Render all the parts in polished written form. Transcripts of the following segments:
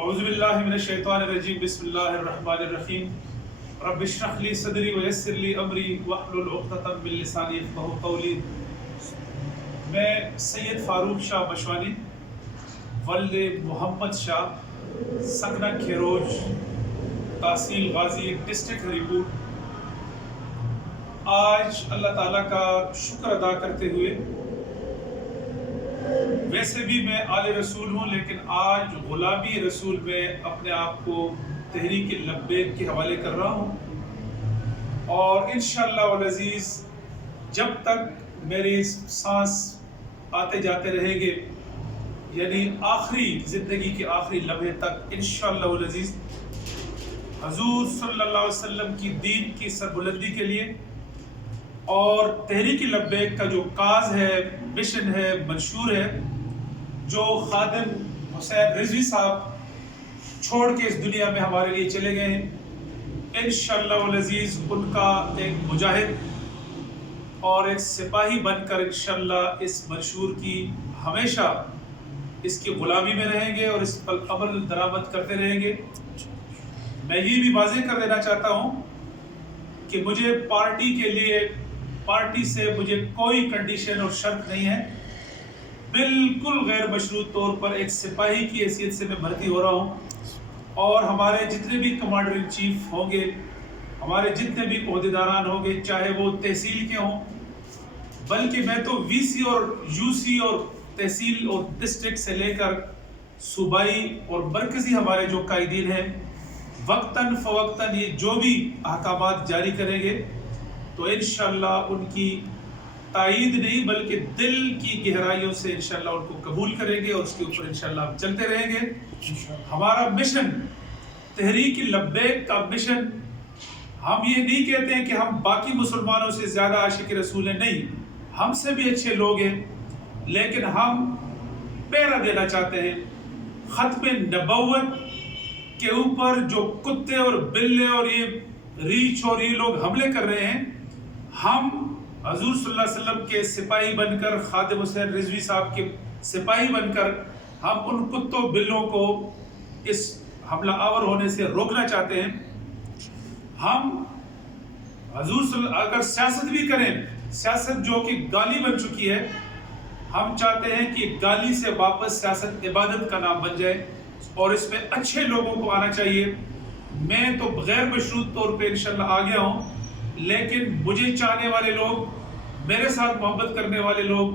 اعوذ باللہ من الشیطان الرجیم بسم اللہ الرحمن الرحیم رب اشرح لی صدری ویسر لی امری واحلل عقدۃ من لسانی یفقہوا قولی۔ میں سید فاروق شاہ مشوانی ولد محمد شاہ سکنہ کھیروج تحصیل غازی ڈسٹرکٹ ہری پور آج اللہ تعالیٰ کا شکر ادا کرتے ہوئے، ویسے بھی میں آل رسول ہوں لیکن آج غلامی رسول میں اپنے آپ کو تحریک لبیک کے حوالے کر رہا ہوں، اور انشاءاللہ العزیز جب تک میری سانس آتے جاتے رہیں گے، یعنی آخری زندگی کے آخری لمحے تک انشاءاللہ العزیز حضور صلی اللہ علیہ وسلم کی دین کی سربلندی کے لیے اور تحریک لبیک کا جو کاز ہے، مشن ہے، منشور ہے، جو خادم حسین رضوی صاحب چھوڑ کے اس دنیا میں ہمارے لیے چلے گئے ہیں، انشاءاللہ العزیز ان کا ایک مجاہد اور ایک سپاہی بن کر انشاءاللہ اس منشور کی ہمیشہ اس کی غلامی میں رہیں گے اور اس پر عمل درآمد کرتے رہیں گے۔ میں یہ بھی واضح کر دینا چاہتا ہوں کہ مجھے پارٹی سے مجھے کوئی کنڈیشن اور شرط نہیں ہے، بالکل غیر مشروط طور پر ایک سپاہی کی حیثیت سے میں بھرتی ہو رہا ہوں، اور ہمارے جتنے بھی کمانڈر ان چیف ہوں گے، ہمارے جتنے بھی عہدیداران ہوں گے، چاہے وہ تحصیل کے ہوں، بلکہ میں تو وی سی اور یو سی اور تحصیل اور ڈسٹرکٹ سے لے کر صوبائی اور مرکزی ہمارے جو قائدین ہیں، وقتاً فوقتاً یہ جو بھی احکامات جاری کریں گے تو انشاءاللہ ان کی تائید نہیں بلکہ دل کی گہرائیوں سے انشاءاللہ ان کو قبول کریں گے، اور اس کے اوپر انشاءاللہ ہم چلتے رہیں گے۔ ہمارا مشن، تحریک لبیک کا مشن، ہم یہ نہیں کہتے ہیں کہ ہم باقی مسلمانوں سے زیادہ عاشق رسول ہیں، نہیں، ہم سے بھی اچھے لوگ ہیں، لیکن ہم پہرا دینا چاہتے ہیں ختم نبوت کے اوپر جو کتے اور بلے اور یہ ریچھ اور یہ لوگ حملے کر رہے ہیں۔ ہم حضور صلی اللہ علیہ وسلم کے سپاہی بن کر، خادم حسین رضوی صاحب کے سپاہی بن کر، ہم ان کتوں بلوں کو اس حملہ آور ہونے سے روکنا چاہتے ہیں۔ ہم حضور اگر سیاست بھی کریں، سیاست جو کہ گالی بن چکی ہے، ہم چاہتے ہیں کہ گالی سے واپس سیاست عبادت کا نام بن جائے اور اس میں اچھے لوگوں کو آنا چاہیے۔ میں تو غیر مشروط طور پہ انشاءاللہ آ گیا ہوں، لیکن مجھے چاہنے والے لوگ، میرے ساتھ محبت کرنے والے لوگ،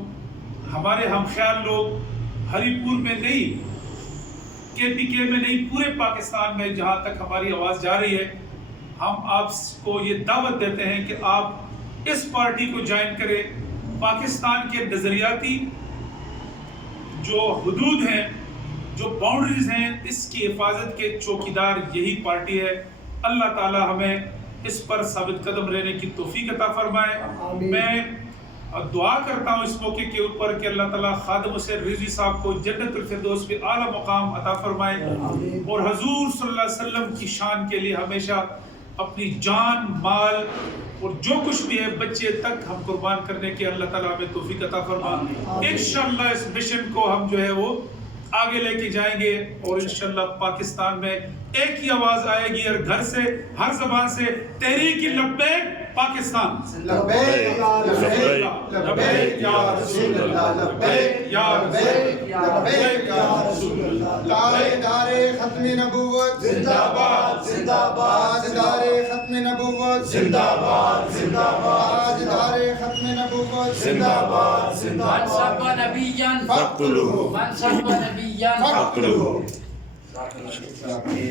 ہمارے ہم خیال لوگ ہری پور میں نہیں، کے پی کے میں نہیں، پورے پاکستان میں جہاں تک ہماری آواز جا رہی ہے، ہم آپ کو یہ دعوت دیتے ہیں کہ آپ اس پارٹی کو جوائن کریں۔ پاکستان کے نظریاتی جو حدود ہیں، جو باؤنڈریز ہیں، اس کی حفاظت کے چوکیدار یہی پارٹی ہے۔ اللہ تعالی ہمیں اس پر ثابت قدم رہنے کی توفیق عطا فرمائے۔ میں دعا کرتا ہوں اس موقع کے اوپر کہ اللہ تعالیٰ خادم حسین رضوی صاحب کو جنت الفردوس میں اعلیٰ مقام عطا فرمائے، اور حضور صلی اللہ علیہ وسلم کی شان کے لیے ہمیشہ اپنی جان، مال اور جو کچھ بھی ہے، بچے تک ہم قربان کرنے کے اللہ تعالیٰ ہمیں توفیق عطا فرمائے۔ انشاءاللہ اس مشن کو ہم جو ہے وہ آگے لے کے جائیں گے، اور انشاءاللہ پاکستان میں ایک ہی آواز آئے گی، ہر گھر سے، ہر زبان سے، تحریک لبیک پاکستان، لبیک یا رسول اللہ، لبیک یا رسول اللہ، لبیک یا رسول اللہ، لبیک یا رسول اللہ۔ تاجدار ختم نبوت زندہ باد، زندہ باد۔ تاجدار ختم نبوت زندہ باد، زندہ باد۔ تاجدار ختم نبوت زندہ باد، زندہ باد۔ من سب نبیًا فاقتلوه، من سب نبیًا فاقتلوه۔